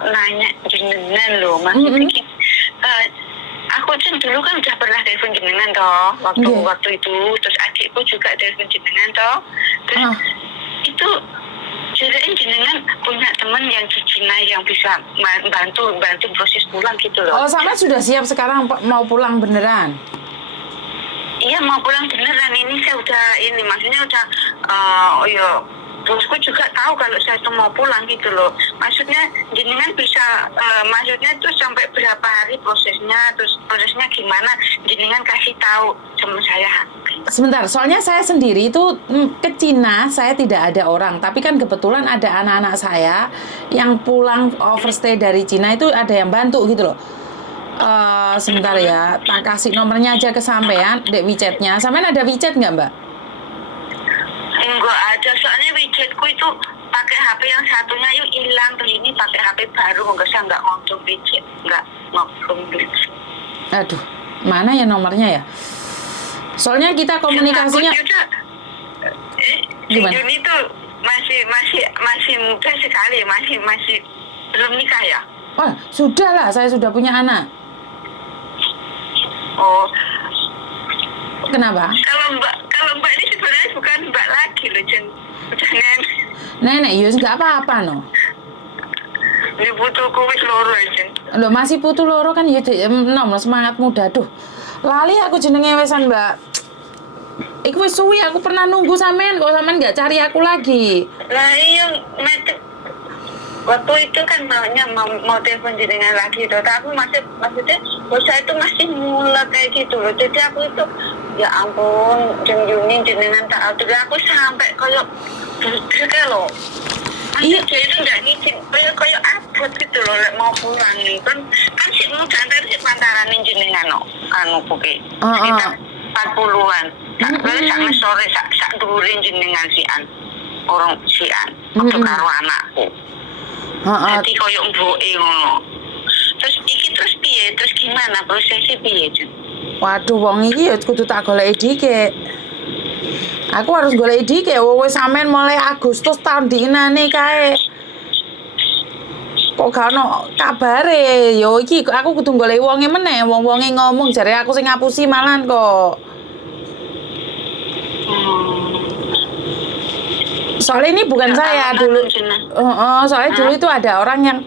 nanya jenengan loh, maksudnya aku dulu kan udah pernah telepon jenengan toh waktu itu, terus adikku juga telepon jenengan toh, terus itu jadi jenengan punya teman yang di Cina yang bisa bantu proses pulang gitu loh. Oh, sama sudah siap sekarang mau pulang beneran? Iya mau pulang beneran, ini saya udah maksudnya udah bosku juga tahu kalau saya tuh mau pulang gitu loh. Maksudnya jenengan bisa maksudnya tuh sampai berapa hari prosesnya, terus prosesnya gimana, jenengan kasih tahu sama saya. Sebentar, soalnya saya sendiri itu ke Cina, saya tidak ada orang. Tapi kan kebetulan ada anak-anak saya yang pulang overstay dari Cina itu ada yang bantu gitu loh. Sebentar ya, tak kasih nomornya aja ke sampean, dek WeChat-nya. Sampean ada WeChat nggak, Mbak? Enggak ada, soalnya WeChatku itu pakai HP yang satunya yuk hilang, terus ini pakai HP baru, saya nggak ngomong WeChat, nggak ngomong WeChat. Aduh, mana ya nomornya ya? Soalnya kita komunikasinya gimana? Juni itu masih muda sekali, masih belum nikah ya? Wah, sudah lah, saya sudah punya anak. Oh, kenapa? Kalau mbak ini sebenarnya bukan mbak lagi loh, udah nenek, yus nggak apa-apa no. Ini putuku wis loro aja. Loh masih putu loro kan ya nom semangat muda. Duh, lali aku jenenge wesan mbak. Iku wis suwi aku pernah nunggu sampean kok sampean nggak cari aku lagi. Lah iya, waktu itu kan mau telepon jenengan lagi tuh, tapi aku maksudnya saya itu masih mulai kayak gitu loh. Jadi aku itu ya ampun, Juni jenengan tak tahu, aku sampai kayak budak loh. Iya. Dia itu nggak ngizin, kayak abot gitu loh, mau pulang nih kan sih mau jantar sih pantaranin jenengan no, anu buki. Kita 40-an. Lalu sak sore sak durin jenengan sian, orang sian, waktu karo anakku. Jadi koyo mboke ngono. Terus piye? Terus gimana prosesnya piye, Jun? Waduh, wong iki ya kudu tak goleki dikek. Aku harus goleki dikek wis sampean mulai Agustus tahun diinane kae. Kok gak ono kabare? Yo iki aku kudu goleki wonge meneh, wong-wonge ngomong jare aku sing ngapusi malan kok. Soalnya ini bukan saya dulu. Soalnya dulu itu ada orang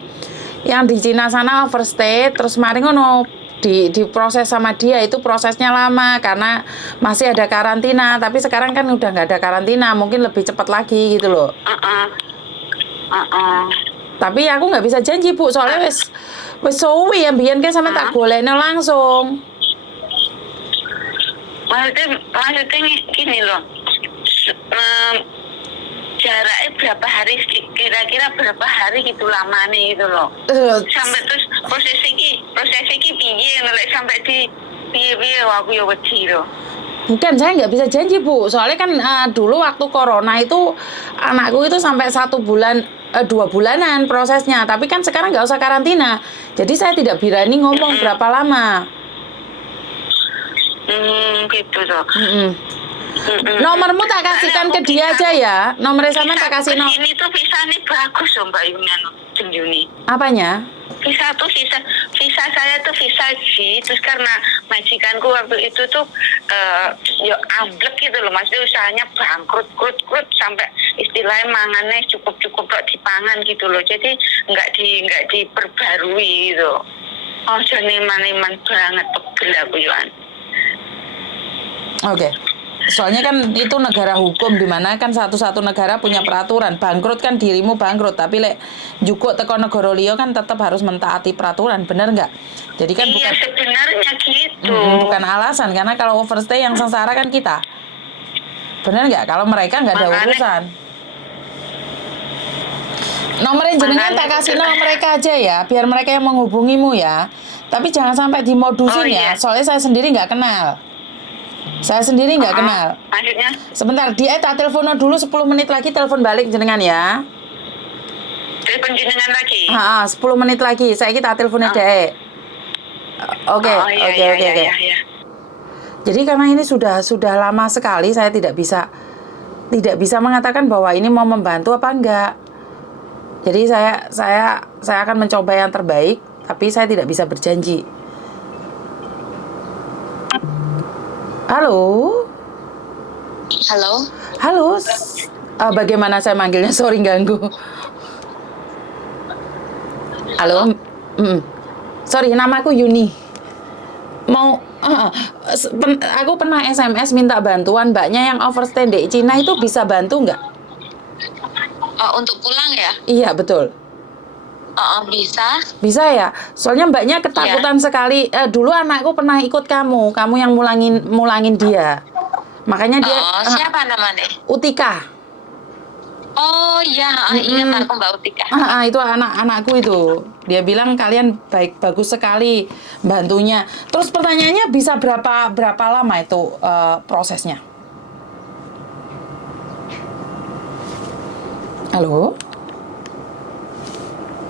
yang di Cina sana overstay, terus kemarin ngono diproses sama dia, itu prosesnya lama karena masih ada karantina. Tapi sekarang kan udah nggak ada karantina, mungkin lebih cepat lagi gitu loh. Tapi aku nggak bisa janji Bu, soalnya wes suwi yang biyen kan sama tak golekno langsung. Maksudnya gini loh. Jaraknya berapa hari, kira-kira berapa hari gitu lamanya gitu loh. Sampai terus proses ini piye ngelek sampai di piye aku ya wedi loh. Bukan, saya nggak bisa janji Bu, soalnya kan dulu waktu corona itu anakku itu sampai 1 bulan 2 bulanan prosesnya, tapi kan sekarang nggak usah karantina, jadi saya tidak berani ngomong berapa lama. Gitu loh. Nomormu tak kasihkan ke dia aja ya. Nomornya sama tak kasih nomor. Ini tuh visa nih bagus loh Mbak Juni. Apanya? Visa saya tuh visa G. Terus karena majikanku waktu itu tuh ya amblek gitu loh, maksudnya usahanya bangkrut sampai istilahnya mangannya cukup kok dipangan gitu loh. Jadi nggak diperbarui gitu. Oh jadi man banget pegel aku Yohan. Oke. Soalnya kan itu negara hukum, di mana kan satu-satu negara punya peraturan. Bangkrut kan dirimu bangkrut, tapi lek jukuk teko negara liya kan tetap harus mentaati peraturan, bener nggak? Jadi kan iya, bukan sebenarnya gitu. Bukan alasan, karena kalau overstay yang sengsara kan kita. Bener nggak? Kalau mereka nggak ada urusan. Nomornya jenengan tak kasih nomor mereka aja ya, biar mereka yang menghubungimu ya. Tapi jangan sampai dimodusin ya, soalnya saya sendiri nggak kenal. Kenal. Maksudnya? Sebentar, dia tak telepon dulu 10 menit lagi telepon balik jenengan ya. Telepon jenengan lagi? 10 menit lagi, saya kita teleponnya deh. Oke. Jadi karena ini sudah lama sekali, saya tidak bisa mengatakan bahwa ini mau membantu apa enggak. Jadi saya akan mencoba yang terbaik, tapi saya tidak bisa berjanji. Halo. Halo. Halo. Bagaimana saya manggilnya? Sorry ganggu. Halo. Sorry, namaku Yuni. Mau aku pernah SMS minta bantuan mbaknya yang overstay di Cina itu bisa bantu nggak? Untuk pulang ya? Iya betul. Bisa. Bisa ya. Soalnya mbaknya ketakutan sekali. Dulu anakku pernah ikut kamu yang mulangin dia. Makanya dia. Siapa namanya? Utika. Oh iya, ingat aku Mbak Utika. Itu anak-anakku itu. Dia bilang kalian bagus sekali bantunya. Terus pertanyaannya bisa berapa lama itu prosesnya? Halo?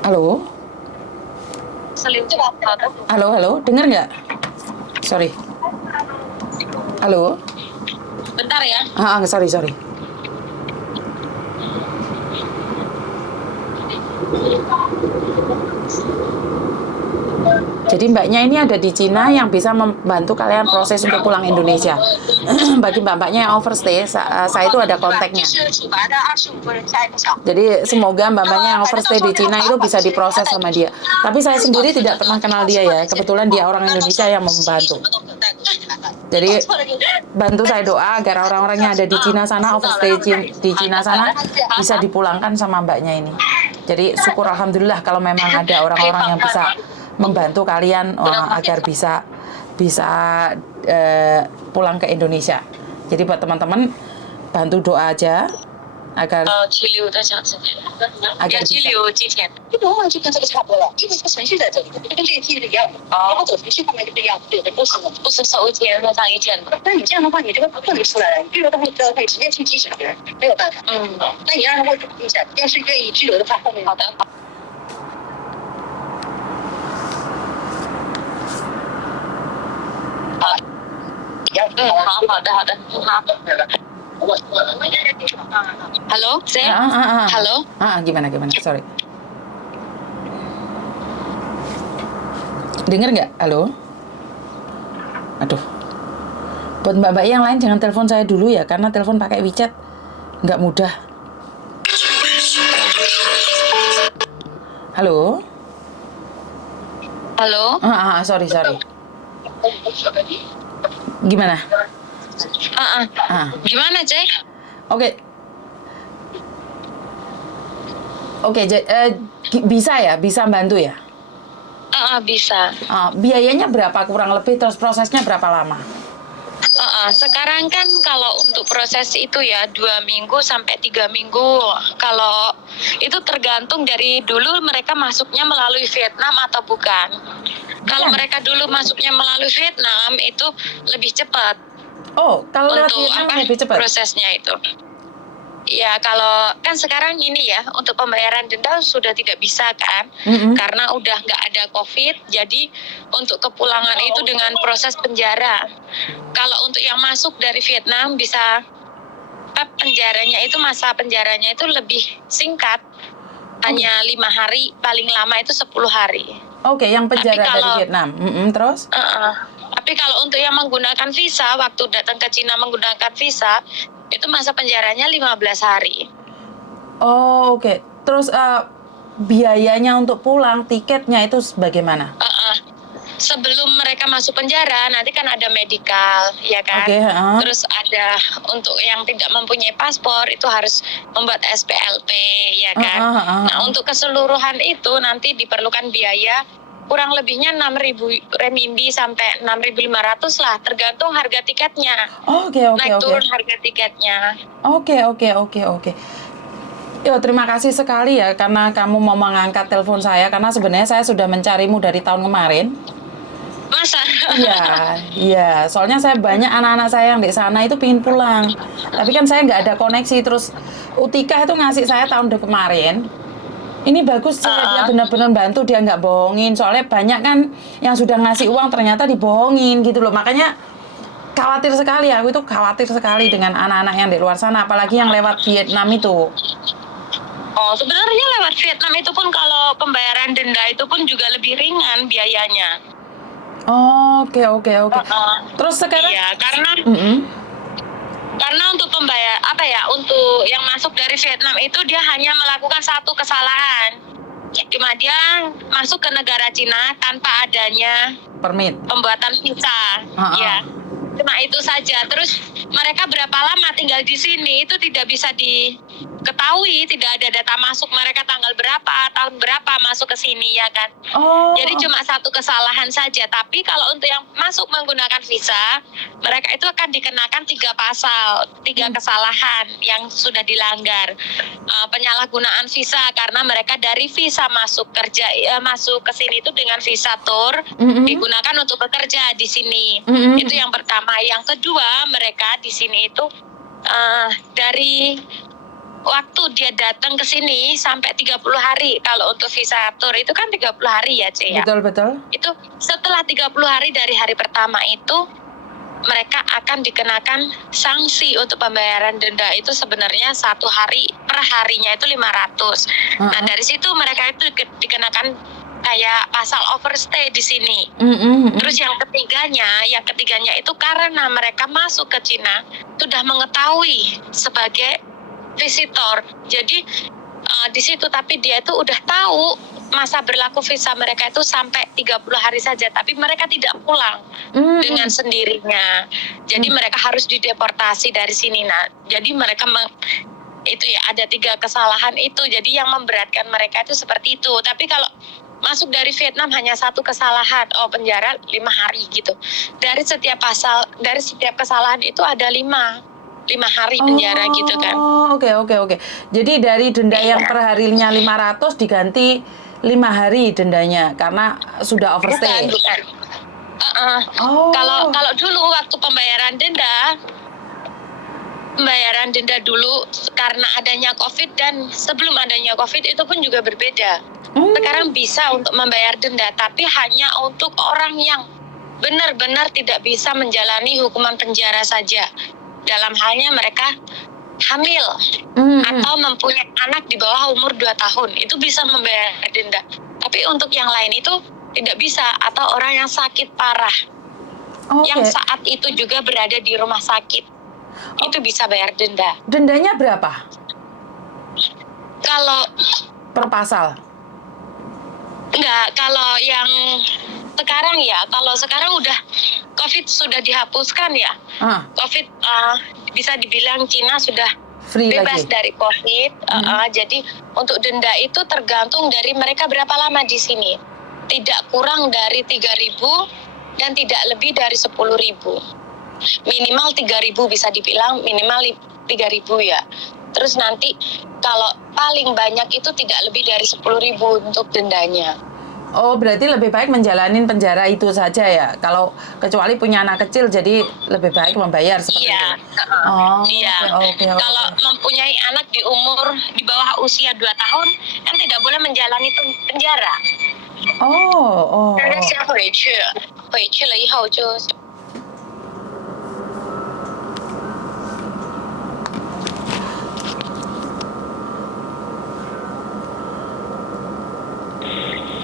Halo? Halo, dengar nggak? Sorry. Halo? Bentar ya. Sorry. Jadi mbaknya ini ada di Cina yang bisa membantu kalian proses untuk pulang Indonesia. Bagi mbak-mbaknya yang overstay, saya itu ada kontaknya. Jadi semoga mbak-mbaknya yang overstay di Cina itu bisa diproses sama dia. Tapi saya sendiri tidak pernah kenal dia ya. Kebetulan dia orang Indonesia yang membantu. Jadi bantu saya doa agar orang-orang yang ada di Cina sana, overstay di Cina sana, bisa dipulangkan sama mbaknya ini. Jadi syukur alhamdulillah kalau memang ada orang-orang yang bisa membantu kalian agar bisa pulang ke Indonesia. Jadi buat teman-teman bantu doa aja agar bisa. 拘留几天？这个就跟这个差不多了，因为这个程序在这里，就跟这个 T 是一样的。然后走程序方面就是一样，对的，不是收钱和上一天的。那你这样的话，你这个不能出来了，你拘留的话，可以直接去机审，没有办法。那你让他们一下，要是愿意拘留的话，后面好的。好的。Halo, Zee? Halo? Gimana? Sorry. Dengar nggak? Halo? Aduh. Buat mbak-mbak yang lain jangan telepon saya dulu ya, karena telepon pakai WeChat nggak mudah. Halo? Halo? Sorry. Gimana? Gimana, Cek? Oke, bisa bantu ya? Bisa. Biayanya berapa kurang lebih, terus prosesnya berapa lama? Sekarang kan kalau untuk proses itu ya 2 minggu sampai 3 minggu. Kalau itu tergantung dari dulu mereka masuknya melalui Vietnam atau bukan. Kalau mereka dulu masuknya melalui Vietnam itu lebih cepat. Oh, kalau lewat untuk Vietnam lebih cepat prosesnya itu. Ya, kalau kan sekarang ini ya untuk pembayaran denda sudah tidak bisa kan, karena udah nggak ada COVID. Jadi untuk kepulangan itu dengan proses penjara. Kalau untuk yang masuk dari Vietnam bisa penjaranya itu masa penjaranya itu lebih singkat, hanya 5 hari, paling lama itu 10 hari. Oke, yang penjara dari Vietnam. Terus? Tapi kalau untuk yang menggunakan visa, waktu datang ke Cina menggunakan visa, itu masa penjaranya 15 hari. Oh, oke. Terus biayanya untuk pulang, tiketnya itu bagaimana? Sebelum mereka masuk penjara, nanti kan ada medical, ya kan? Terus ada untuk yang tidak mempunyai paspor, itu harus membuat SPLP, ya kan? Nah, untuk keseluruhan itu nanti diperlukan biaya kurang lebihnya 6.000 renminbi sampai 6.500 lah, tergantung harga tiketnya. Naik turun harga tiketnya. Oke. Yo, terima kasih sekali ya karena kamu mau mengangkat telepon saya, karena sebenarnya saya sudah mencarimu dari tahun kemarin. Masa? Iya. Soalnya saya banyak anak-anak saya yang di sana itu pingin pulang. Tapi kan saya nggak ada koneksi. Terus Utika itu ngasih saya tahun kemarin. Ini bagus sih, dia benar-benar bantu, dia nggak bohongin. Soalnya banyak kan yang sudah ngasih uang ternyata dibohongin gitu loh. Makanya khawatir sekali, aku itu khawatir sekali dengan anak-anak yang di luar sana. Apalagi yang lewat Vietnam itu. Sebenarnya lewat Vietnam itu pun kalau pembayaran denda itu pun juga lebih ringan biayanya. Oke. Terus sekarang? Iya, Mm-mm. karena untuk untuk yang masuk dari Vietnam itu dia hanya melakukan satu kesalahan. Cuma dia masuk ke negara Cina tanpa adanya Permit. pembuatan visa. Ya. Cuma itu saja. Terus mereka berapa lama tinggal di sini itu tidak bisa diketahui, tidak ada data masuk mereka tanggal berapa, tahun berapa masuk ke sini ya kan. Jadi cuma satu kesalahan saja. Tapi kalau untuk yang masuk menggunakan visa, mereka itu akan dikenakan 3 pasal, 3 kesalahan yang sudah dilanggar. Penyalahgunaan visa karena mereka dari visa masuk kerja masuk ke sini itu dengan visa tur digunakan untuk bekerja di sini. Itu yang pertama. Yang kedua, mereka di sini itu dari waktu dia datang ke sini sampai 30 hari. Kalau untuk visa tur itu kan 30 hari ya, Ce ya. Betul. Itu setelah 30 hari dari hari pertama itu mereka akan dikenakan sanksi untuk pembayaran denda itu sebenarnya 1 hari per harinya itu 500. Nah, dari situ mereka itu dikenakan kayak pasal overstay di sini. Terus yang ketiganya itu karena mereka masuk ke Cina sudah mengetahui sebagai visitor. Jadi di situ tapi dia itu udah tahu masa berlaku visa mereka itu sampai 30 hari saja, tapi mereka tidak pulang dengan sendirinya. Jadi mereka harus dideportasi dari sini. Nah, jadi mereka itu ya ada 3 kesalahan itu. Jadi yang memberatkan mereka itu seperti itu. Tapi kalau masuk dari Vietnam hanya 1 kesalahan, penjara 5 hari gitu. Dari setiap kesalahan itu ada 5 hari penjara gitu kan. Oke. Jadi dari denda yang per harinya 500 diganti 5 hari dendanya karena sudah overstay. Bukan. Kalau dulu waktu pembayaran denda dulu karena adanya COVID dan sebelum adanya COVID itu pun juga berbeda. Sekarang bisa untuk membayar denda, tapi hanya untuk orang yang benar-benar tidak bisa menjalani hukuman penjara saja. Dalam halnya mereka hamil atau mempunyai anak di bawah umur 2 tahun, itu bisa membayar denda. Tapi untuk yang lain itu tidak bisa, atau orang yang sakit parah, yang saat itu juga berada di rumah sakit, itu bisa bayar denda. Dendanya berapa? Kalau per pasal? Enggak, kalau yang sekarang ya, kalau sekarang udah COVID sudah dihapuskan ya. COVID bisa dibilang Cina sudah free bebas lagi dari COVID. Jadi untuk denda itu tergantung dari mereka berapa lama di sini. Tidak kurang dari 3.000 dan tidak lebih dari 10.000. Minimal 3.000 bisa dibilang, minimal 3.000 ya. Terus nanti kalau paling banyak itu tidak lebih dari 10.000 untuk dendanya. Berarti lebih baik menjalani penjara itu saja ya. Kalau kecuali punya anak kecil, jadi lebih baik membayar seperti itu. Oke. Kalau mempunyai anak di umur di bawah usia 2 tahun, kan tidak boleh menjalani penjara. 先回去了以后就。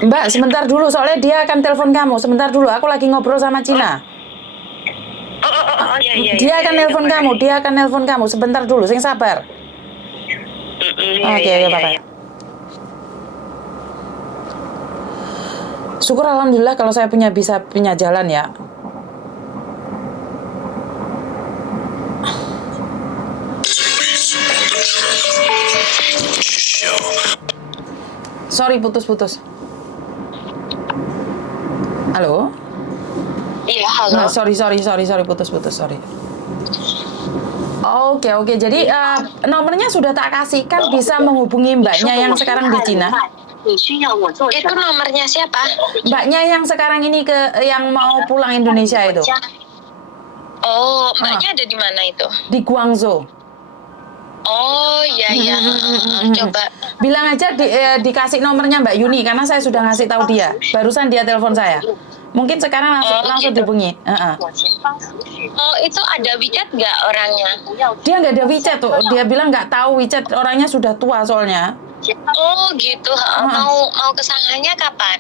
Mbak, sebentar dulu, soalnya dia akan telepon kamu. Sebentar dulu, aku lagi ngobrol sama Cina. Dia akan nelpon kamu. Sebentar dulu, sing sabar. Oke, Bapak. Syukur alhamdulillah kalau saya bisa punya jalan ya. Sorry, putus. Halo? Iya, halo. Nah, sorry, putus, sorry. Oke. Jadi nomornya sudah tak kasihkan, bisa menghubungi mbaknya yang sekarang di Cina. Itu nomornya siapa? Mbaknya yang sekarang ini yang mau pulang Indonesia itu. Mbaknya ada di mana itu? Di Guangzhou. Iya. Coba. Bilang aja dikasih nomornya Mbak Yuni, karena saya sudah ngasih tahu dia. Barusan dia telepon saya. Mungkin sekarang langsung dihubungi. Itu ada WeChat nggak orangnya? Dia nggak ada WeChat tuh. Dia bilang nggak tahu WeChat, orangnya sudah tua soalnya. Oh gitu. Mau ke Shanghai-nya kapan?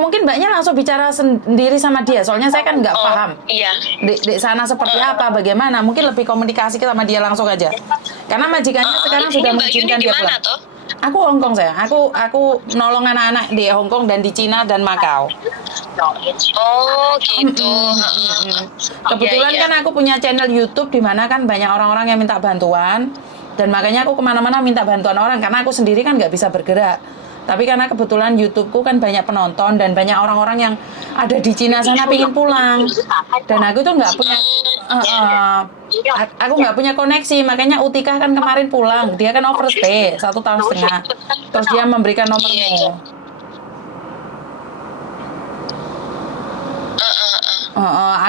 Mungkin mbaknya langsung bicara sendiri sama dia, soalnya saya kan nggak paham Iya. di sana seperti apa, bagaimana. Mungkin lebih komunikasi sama dia langsung aja. Karena majikannya sekarang Ini sudah Mbak Yuni mengizinkan di dia mana pulang. toh? Aku Hong Kong sayang. Aku nolong anak-anak di Hong Kong dan di Cina dan Makau. Oh gitu. Kebetulan Iya, kan aku punya channel YouTube di mana kan banyak orang-orang yang minta bantuan, dan makanya aku kemana-mana minta bantuan orang karena aku sendiri kan nggak bisa bergerak. Tapi karena kebetulan YouTubeku kan banyak penonton dan banyak orang-orang yang ada di Cina sana pingin pulang, dan aku tuh nggak punya aku nggak punya koneksi, makanya Utika kan kemarin pulang, dia kan overstay 1,5 tahun, terus dia memberikan nomormu.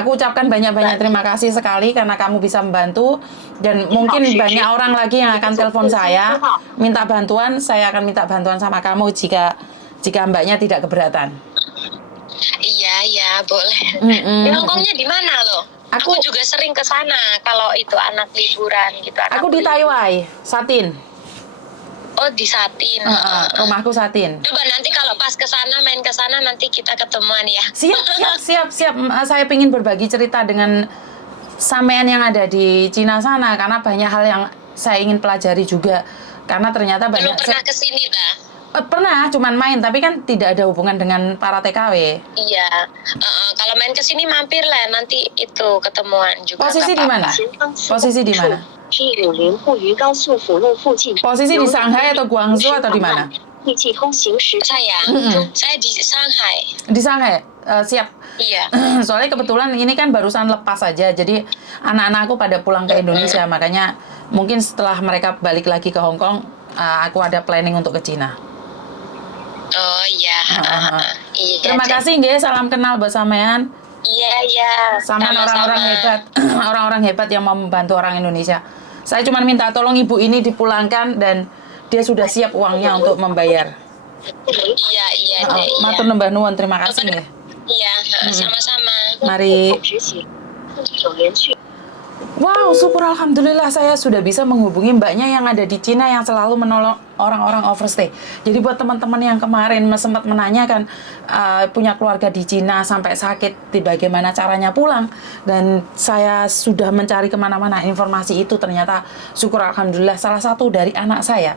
Aku ucapkan banyak-banyak terima kasih sekali karena kamu bisa membantu, dan mungkin banyak orang lagi yang akan telepon saya minta bantuan. Saya akan minta bantuan sama kamu jika mbaknya tidak keberatan. Iya, boleh. Di Hong Kongnya di mana loh? Aku juga sering ke sana kalau itu anak liburan gitu. Aku di Taiwan, Satin. Oh, di Satin. Rumahku Satin. Coba nanti kalau pas ke sana, main ke sana, nanti kita ketemuan ya. Siap. Saya ingin berbagi cerita dengan sampean yang ada di Cina sana karena banyak hal yang saya ingin pelajari juga. Karena ternyata banyak. Belum pernah kesini dah. Pernah, cuman main, tapi kan tidak ada hubungan dengan para TKW. Iya. Kalau main kesini mampir lah, nanti itu ketemuan juga. Posisi di mana? Posisi di mana? Posisi di Shanghai atau Guangzhou atau di mana? Saya di Shanghai. Di Shanghai, siap. Iya. Soalnya kebetulan ini kan barusan lepas saja, jadi anak-anakku pada pulang ke Indonesia, makanya mungkin setelah mereka balik lagi ke Hong Kong, aku ada planning untuk ke Cina. Oh iya. Iya. Terima kasih nggih, salam kenal buat sampean. Iya. Sama orang-orang hebat, orang-orang hebat yang mau membantu orang Indonesia. Saya cuma minta tolong ibu ini dipulangkan dan dia sudah siap uangnya untuk membayar. Iya. Matur nembah nuwun, terima kasih nggih. Iya, sama-sama. Mari. Wow, syukur alhamdulillah saya sudah bisa menghubungi mbaknya yang ada di Cina yang selalu menolong orang-orang overstay. Jadi buat teman-teman yang kemarin sempat menanyakan punya keluarga di Cina sampai sakit, bagaimana caranya pulang, dan saya sudah mencari kemana-mana informasi itu, ternyata syukur alhamdulillah salah satu dari anak saya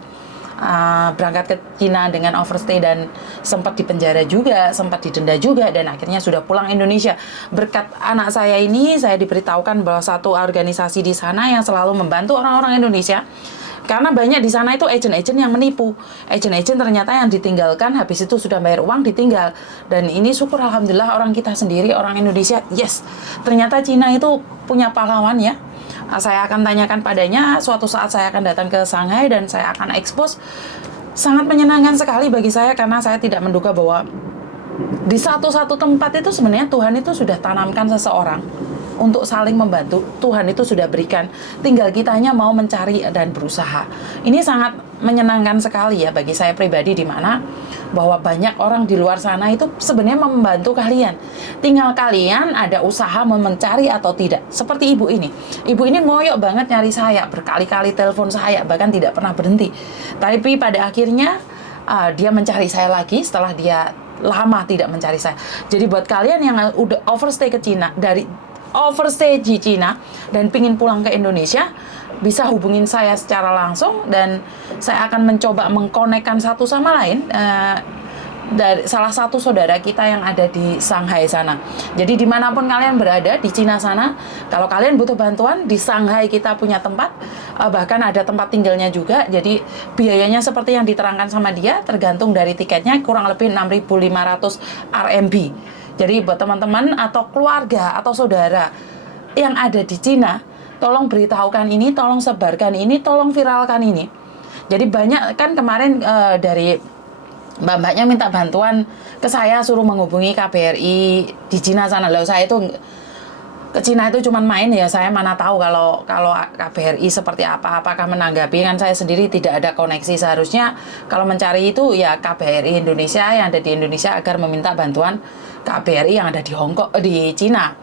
berangkat ke Cina dengan overstay dan sempat dipenjara juga, sempat didenda juga, dan akhirnya sudah pulang Indonesia. Berkat anak saya ini, saya diberitahukan bahwa satu organisasi di sana yang selalu membantu orang-orang Indonesia. Karena banyak di sana itu agent-agent yang menipu. Agent-agent ternyata yang ditinggalkan, habis itu sudah bayar uang, ditinggal. Dan ini syukur alhamdulillah orang kita sendiri, orang Indonesia, yes, ternyata Cina itu punya pahlawan ya. Saya akan tanyakan padanya, suatu saat saya akan datang ke Shanghai dan saya akan expose. Sangat menyenangkan sekali bagi saya karena saya tidak menduga bahwa di satu-satu tempat itu sebenarnya Tuhan itu sudah tanamkan seseorang untuk saling membantu. Tuhan itu sudah berikan, tinggal kitanya mau mencari dan berusaha. Ini sangat menyenangkan sekali ya bagi saya pribadi, di mana bahwa banyak orang di luar sana itu sebenarnya membantu kalian. Tinggal kalian ada usaha mau mencari atau tidak. Seperti ibu ini. Ibu ini ngoyok banget nyari saya, berkali-kali telepon saya, bahkan tidak pernah berhenti. Tapi pada akhirnya dia mencari saya lagi setelah dia lama tidak mencari saya. Jadi buat kalian yang udah overstay ke Cina, dari overstay di Cina dan pingin pulang ke Indonesia, bisa hubungin saya secara langsung dan saya akan mencoba mengkonekkan satu sama lain dari salah satu saudara kita yang ada di Shanghai sana. Jadi dimanapun kalian berada di Cina sana, kalau kalian butuh bantuan, di Shanghai kita punya tempat, bahkan ada tempat tinggalnya juga. Jadi biayanya seperti yang diterangkan sama dia, tergantung dari tiketnya, kurang lebih 6.500 RMB. Jadi buat teman-teman atau keluarga atau saudara yang ada di Cina, tolong beritahukan ini, tolong sebarkan ini, tolong viralkan ini. Jadi banyak kan kemarin dari mbak-mbaknya minta bantuan ke saya, suruh menghubungi KBRI di Cina sana. Lalu saya itu ke Cina itu cuma main ya, saya mana tahu kalau KBRI seperti apa, apakah menanggapi, kan saya sendiri tidak ada koneksi. Seharusnya kalau mencari itu ya KBRI Indonesia yang ada di Indonesia agar meminta bantuan KBRI yang ada di di Cina.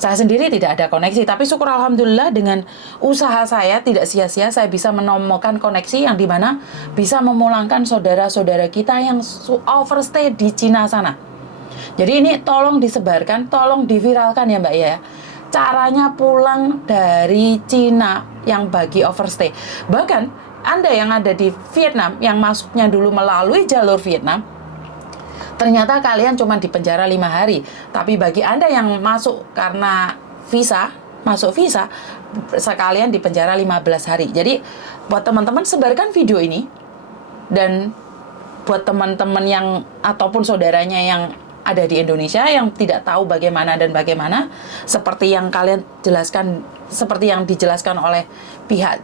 Saya sendiri tidak ada koneksi, tapi syukur alhamdulillah dengan usaha saya tidak sia-sia, saya bisa menemukan koneksi yang dimana bisa memulangkan saudara-saudara kita yang overstay di Cina sana. Jadi ini tolong disebarkan, tolong diviralkan ya Mbak ya. Caranya pulang dari Cina yang bagi overstay. Bahkan Anda yang ada di Vietnam, yang masuknya dulu melalui jalur Vietnam, ternyata kalian cuma di penjara 5 hari. Tapi bagi Anda yang masuk karena masuk visa, sekalian di penjara 15 hari. Jadi buat teman-teman sebarkan video ini. Dan buat teman-teman yang ataupun saudaranya yang ada di Indonesia yang tidak tahu bagaimana dan bagaimana, seperti yang kalian jelaskan, seperti yang dijelaskan oleh pihak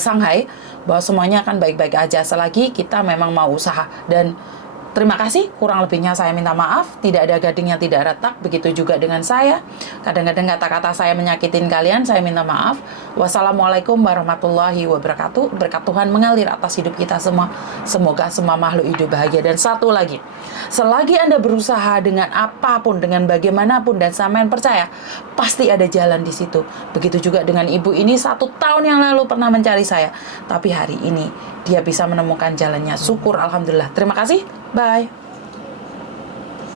Shanghai, bahwa semuanya akan baik-baik aja selagi kita memang mau usaha. Dan terima kasih, kurang lebihnya saya minta maaf, tidak ada gading yang tidak retak, begitu juga dengan saya. Kadang-kadang kata-kata saya menyakitin kalian, saya minta maaf. Wassalamualaikum warahmatullahi wabarakatuh. Berkat Tuhan mengalir atas hidup kita semua. Semoga semua makhluk hidup bahagia. Dan satu lagi, selagi Anda berusaha dengan apapun, dengan bagaimanapun, dan sampean percaya, pasti ada jalan di situ. Begitu juga dengan ibu ini, 1 tahun yang lalu pernah mencari saya. Tapi hari ini, dia bisa menemukan jalannya. Syukur, alhamdulillah. Terima kasih. Bye.